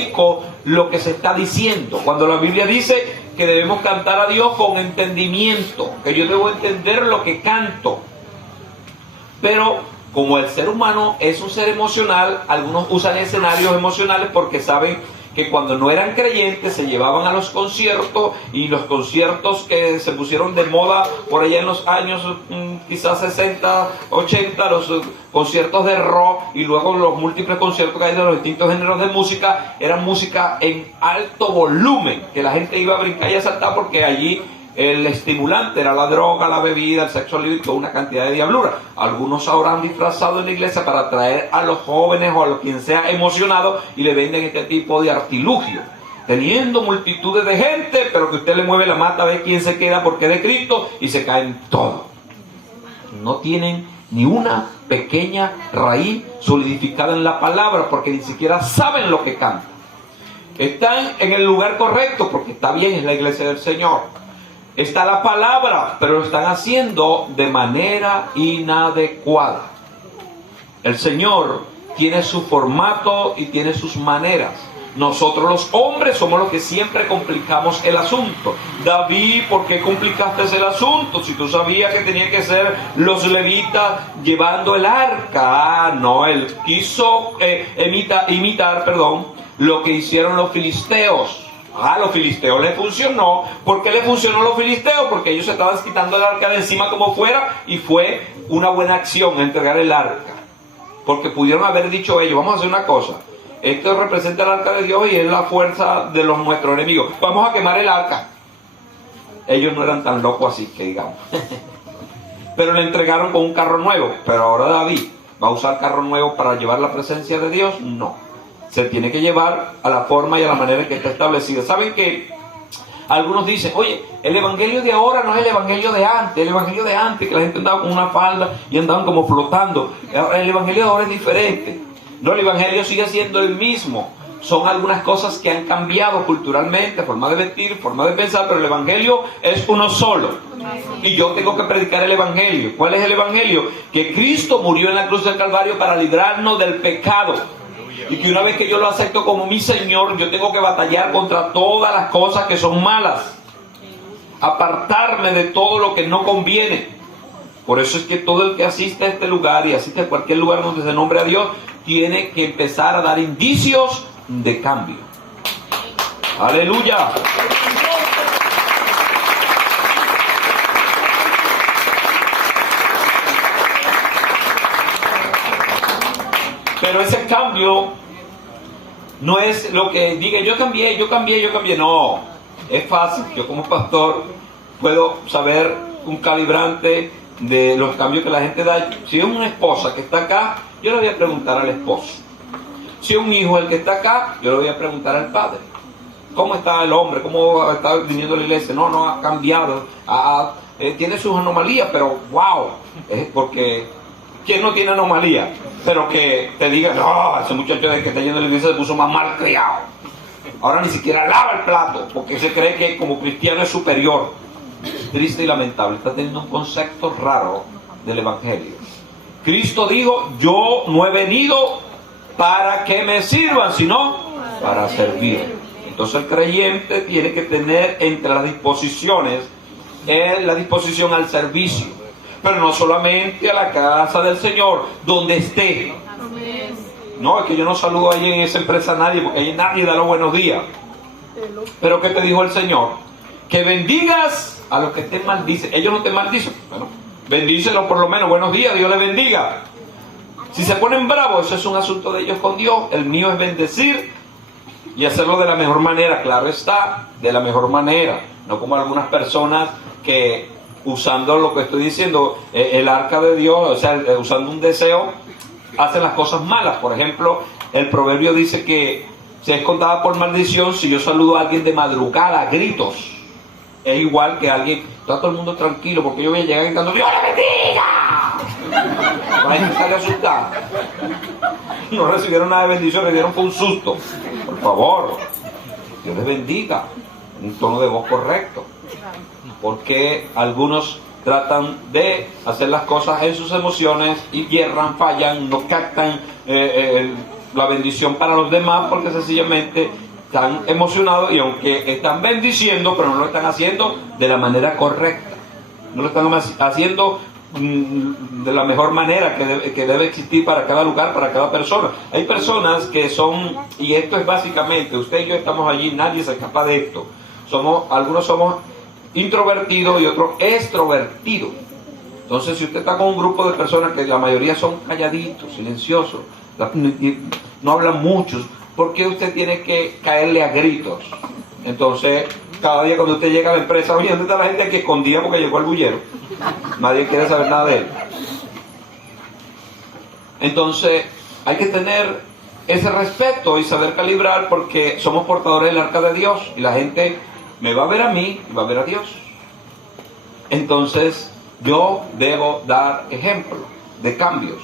lo que se está diciendo, cuando la Biblia dice que debemos cantar a Dios con entendimiento, que yo debo entender lo que canto. Pero como el ser humano es un ser emocional, algunos usan escenarios emocionales porque saben que cuando no eran creyentes se llevaban a los conciertos, y los conciertos que se pusieron de moda por allá en los años quizás 60, 80, los conciertos de rock, y luego los múltiples conciertos que hay de los distintos géneros de música, eran música en alto volumen, que la gente iba a brincar y a saltar porque allí el estimulante era la droga, la bebida, el sexo libre y toda una cantidad de diablura. Algunos ahora han disfrazado en la iglesia para atraer a los jóvenes o a los quien sea emocionado y le venden este tipo de artilugio. teniendo multitudes de gente, pero que usted le mueve la mata a ver quién se queda porque es de Cristo y se caen todos. No tienen ni una pequeña raíz solidificada en la palabra porque ni siquiera saben lo que cantan. Están en el lugar correcto porque está bien, es la iglesia del Señor. Está la palabra, pero lo están haciendo de manera inadecuada. El Señor tiene su formato y tiene sus maneras. Nosotros los hombres somos los que siempre complicamos el asunto. David, ¿por qué complicaste el asunto? Si tú sabías que tenía que ser los levitas llevando el arca. No, él quiso imitar lo que hicieron los filisteos. A los filisteos les funcionó. ¿Por qué les funcionó a los filisteos? Porque ellos se estaban quitando el arca de encima como fuera y fue una buena acción entregar el arca. Porque pudieron haber dicho ellos, vamos a hacer una cosa. Esto representa el arca de Dios y es la fuerza de nuestros enemigos. Vamos a quemar el arca. Ellos no eran tan locos así, que digamos. Pero le entregaron con un carro nuevo. Pero ahora David va a usar carro nuevo para llevar la presencia de Dios. No. Se tiene que llevar a la forma y a la manera en que está establecida. ¿Saben qué? Algunos dicen, oye, el evangelio de ahora no es el evangelio de antes. El evangelio de antes, que la gente andaba con una falda y andaban como flotando. El evangelio de ahora es diferente. No, el evangelio sigue siendo el mismo. Son algunas cosas que han cambiado culturalmente, forma de vestir, forma de pensar, pero el evangelio es uno solo. Y yo tengo que predicar el evangelio. ¿Cuál es el evangelio? Que Cristo murió en la cruz del Calvario para librarnos del pecado. Y que una vez que yo lo acepto como mi Señor, yo tengo que batallar contra todas las cosas que son malas. Apartarme de todo lo que no conviene. Por eso es que todo el que asiste a este lugar y asiste a cualquier lugar donde se nombre a Dios, tiene que empezar a dar indicios de cambio. ¡Aleluya! Pero ese cambio no es lo que diga yo cambié. No, es fácil. Yo como pastor puedo saber un calibrante de los cambios que la gente da. Si es una esposa que está acá, yo le voy a preguntar al esposo. Si es un hijo el que está acá, yo le voy a preguntar al padre. ¿Cómo está el hombre? ¿Cómo está viniendo a la iglesia? No ha cambiado. Tiene sus anomalías, pero wow. Es porque ¿quién no tiene anomalía? Pero que te diga, no, ese muchacho de que está yendo a la iglesia se puso más mal criado. Ahora ni siquiera lava el plato, porque se cree que como cristiano es superior. Triste y lamentable. Está teniendo un concepto raro del evangelio. Cristo dijo, yo no he venido para que me sirvan, sino para servir. Entonces el creyente tiene que tener entre las disposiciones la disposición al servicio. Pero no solamente a la casa del Señor, donde esté. No, es que yo no saludo ahí en esa empresa a nadie, porque ahí nadie da los buenos días. Pero ¿qué te dijo el Señor? Que bendigas a los que te maldicen. Ellos no te maldicen. Bueno, bendícelos por lo menos. Buenos días, Dios les bendiga. Si se ponen bravos, eso es un asunto de ellos con Dios. El mío es bendecir y hacerlo de la mejor manera. Claro está, de la mejor manera. No como algunas personas que, usando lo que estoy diciendo, el arca de Dios, o sea, usando un deseo, hacen las cosas malas. Por ejemplo, el proverbio dice que se es contada por maldición si yo saludo a alguien de madrugada a gritos. Es igual que alguien, está todo el mundo tranquilo porque yo voy a llegar gritando, ¡Dios le bendiga! La gente sale asustada. No recibieron nada de bendición, recibieron fue un susto. Por favor, Dios les bendiga, en un tono de voz correcto. Porque algunos tratan de hacer las cosas en sus emociones y hierran, fallan, no captan la bendición para los demás porque sencillamente están emocionados y aunque están bendiciendo, pero no lo están haciendo de la manera correcta. No lo están haciendo de la mejor manera que debe existir para cada lugar, para cada persona. Hay personas que son, y esto es básicamente, usted y yo estamos allí, nadie se escapa de esto. Algunos somos introvertidos y otros extrovertidos. Entonces, si usted está con un grupo de personas que la mayoría son calladitos, silenciosos, no hablan muchos, ¿por qué usted tiene que caerle a gritos? Entonces, cada día cuando usted llega a la empresa, oye, ¿dónde está la gente que escondía porque llegó el bullero? Nadie quiere saber nada de él. Entonces, hay que tener ese respeto y saber calibrar, porque somos portadores del arca de Dios y la gente me va a ver a mí y va a ver a Dios. Entonces yo debo dar ejemplo de cambios.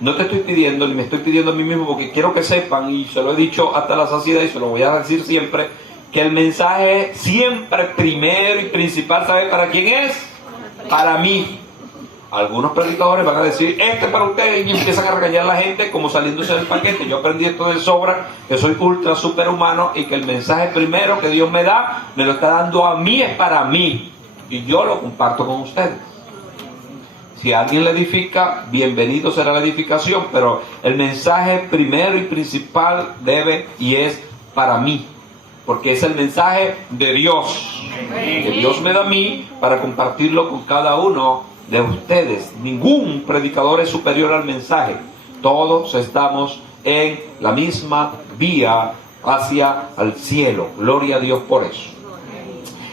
No te estoy pidiendo, ni me estoy pidiendo a mí mismo, porque quiero que sepan, y se lo he dicho hasta la saciedad y se lo voy a decir siempre, que el mensaje siempre primero y principal, ¿sabe para quién es? Para mí. Algunos predicadores van a decir, este para ustedes, y empiezan a regañar a la gente como saliéndose del paquete. Yo aprendí esto de sobra, que soy ultra superhumano y que el mensaje primero que Dios me da, me lo está dando a mí, es para mí. Y yo lo comparto con ustedes. Si a alguien le edifica, bienvenido será la edificación, pero el mensaje primero y principal debe y es para mí, porque es el mensaje de Dios, que Dios me da a mí para compartirlo con cada uno de ustedes. Ningún predicador es superior al mensaje. Todos estamos en la misma vía hacia el cielo. Gloria a Dios por eso.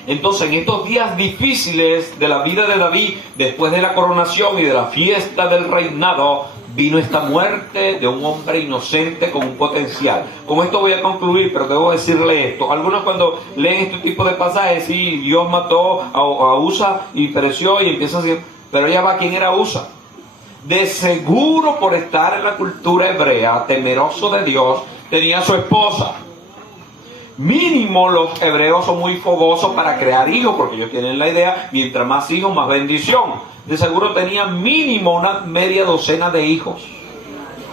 Entonces, en estos días difíciles de la vida de David, después de la coronación y de la fiesta del reinado, vino esta muerte de un hombre inocente con un potencial. Con esto voy a concluir, pero debo decirle esto. Algunos cuando leen este tipo de pasajes, sí, Dios mató a Usa y pereció, y empiezan a decir, pero ya va, ¿quién era Usa? De seguro, por estar en la cultura hebrea, temeroso de Dios, tenía a su esposa. Mínimo los hebreos son muy fogosos para crear hijos, porque ellos tienen la idea, mientras más hijos, más bendición. De seguro tenía mínimo una media docena de hijos.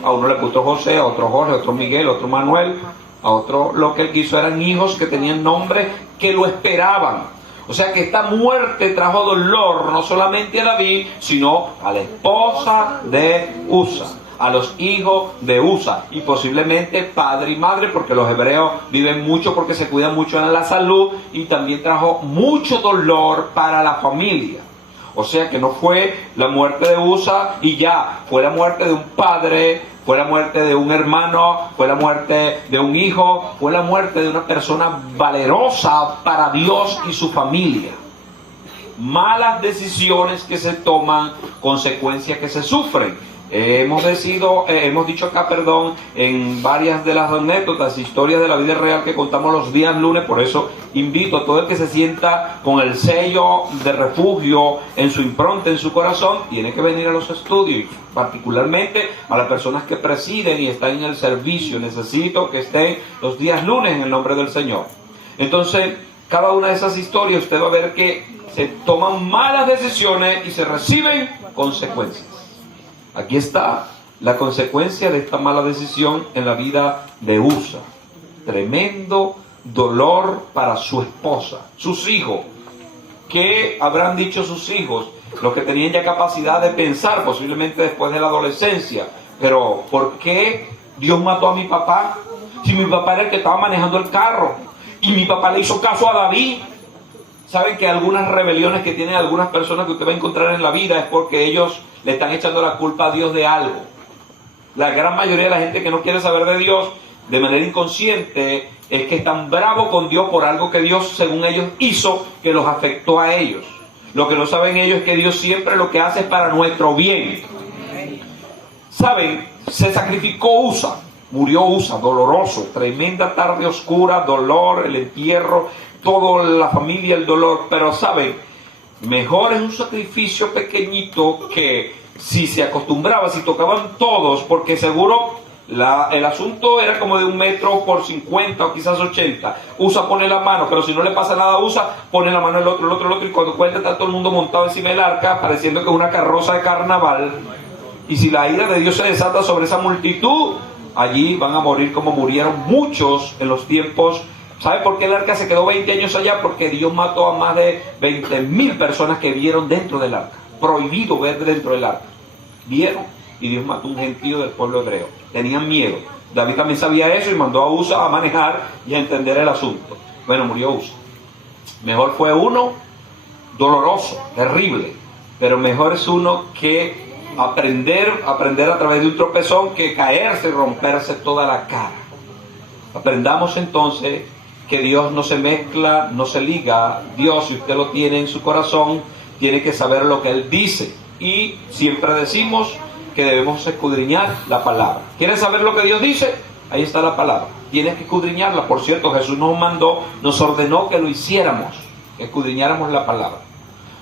A uno le puso José, a otro Jorge, a otro Miguel, a otro Manuel, a otro lo que él quiso. Eran hijos que tenían nombre, que lo esperaban. O sea que esta muerte trajo dolor no solamente a David, sino a la esposa de Usa, a los hijos de Usa, y posiblemente padre y madre, porque los hebreos viven mucho porque se cuidan mucho en la salud, y también trajo mucho dolor para la familia. O sea que no fue la muerte de Usa y ya, fue la muerte de un padre, fue la muerte de un hermano, fue la muerte de un hijo, fue la muerte de una persona valerosa para Dios y su familia. Malas decisiones que se toman, consecuencias que se sufren. Hemos dicho acá, en varias de las anécdotas, historias de la vida real que contamos los días lunes. Por eso invito a todo el que se sienta con el sello de refugio en su impronta, en su corazón, tiene que venir a los estudios, particularmente a las personas que presiden y están en el servicio. Necesito que estén los días lunes en el nombre del Señor. Entonces, cada una de esas historias usted va a ver que se toman malas decisiones y se reciben consecuencias. Aquí está la consecuencia de esta mala decisión en la vida de Usa. Tremendo dolor para su esposa, sus hijos. ¿Qué habrán dicho sus hijos? Los que tenían ya capacidad de pensar, posiblemente después de la adolescencia. Pero, ¿por qué Dios mató a mi papá? Si mi papá era el que estaba manejando el carro y mi papá le hizo caso a David. Saben que algunas rebeliones que tienen algunas personas que usted va a encontrar en la vida es porque ellos le están echando la culpa a Dios de algo. La gran mayoría de la gente que no quiere saber de Dios de manera inconsciente es que están bravos con Dios por algo que Dios, según ellos, hizo que los afectó a ellos. Lo que no saben ellos es que Dios siempre lo que hace es para nuestro bien. Saben, se sacrificó Usa, murió Usa, doloroso, tremenda tarde oscura, dolor, el entierro, toda la familia, el dolor. Pero saben, mejor es un sacrificio pequeñito que si se acostumbraba, si tocaban todos, porque seguro el asunto era como de 1 metro por 50 o quizás 80. Usa pone la mano, pero si no le pasa nada a Usa, pone la mano el otro, y cuando cuenta está todo el mundo montado encima del arca, pareciendo que es una carroza de carnaval. Y si la ira de Dios se desata sobre esa multitud, allí van a morir como murieron muchos en los tiempos. ¿Sabe por qué el arca se quedó 20 años allá? Porque Dios mató a más de 20,000 personas que vieron dentro del arca. Prohibido ver dentro del arca. Vieron, y Dios mató un gentío del pueblo hebreo. Tenían miedo. David también sabía eso y mandó a Usa a manejar y a entender el asunto. Bueno, murió Usa. Mejor fue uno doloroso, terrible, pero mejor es uno que aprender a través de un tropezón que caerse y romperse toda la cara. Aprendamos entonces que Dios no se mezcla, no se liga. Dios, si usted lo tiene en su corazón, tiene que saber lo que Él dice. Y siempre decimos que debemos escudriñar la palabra. ¿Quiere saber lo que Dios dice? Ahí está la palabra. Tienes que escudriñarla. Por cierto, Jesús nos ordenó que lo hiciéramos, que escudriñáramos la palabra.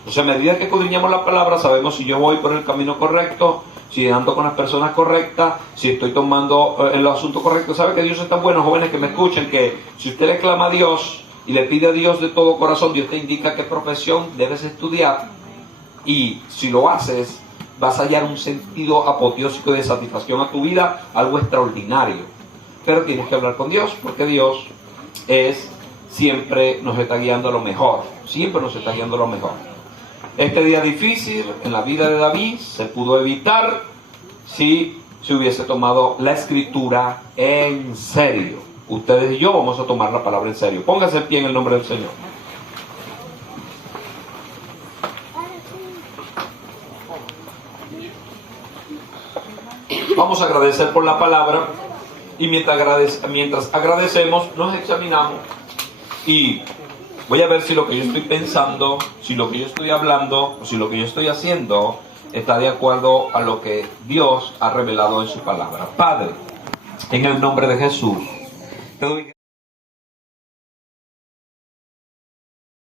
O sea, a medida que escudriñamos la palabra, sabemos si yo voy por el camino correcto, si ando con las personas correctas, si estoy tomando el asunto correcto. ¿Sabe que Dios es tan bueno, jóvenes que me escuchen, que si usted le clama a Dios y le pide a Dios de todo corazón, Dios te indica qué profesión debes estudiar, y si lo haces, vas a hallar un sentido apoteósico de satisfacción a tu vida, algo extraordinario. Pero tienes que hablar con Dios, porque Dios siempre nos está guiando a lo mejor, siempre nos está guiando a lo mejor. Este día difícil en la vida de David se pudo evitar si se hubiese tomado la escritura en serio. Ustedes y yo vamos a tomar la palabra en serio. Póngase en pie en el nombre del Señor. Vamos a agradecer por la palabra, y mientras agradecemos, nos examinamos y voy a ver si lo que yo estoy pensando, si lo que yo estoy hablando, o si lo que yo estoy haciendo está de acuerdo a lo que Dios ha revelado en su palabra. Padre, en el nombre de Jesús, te doy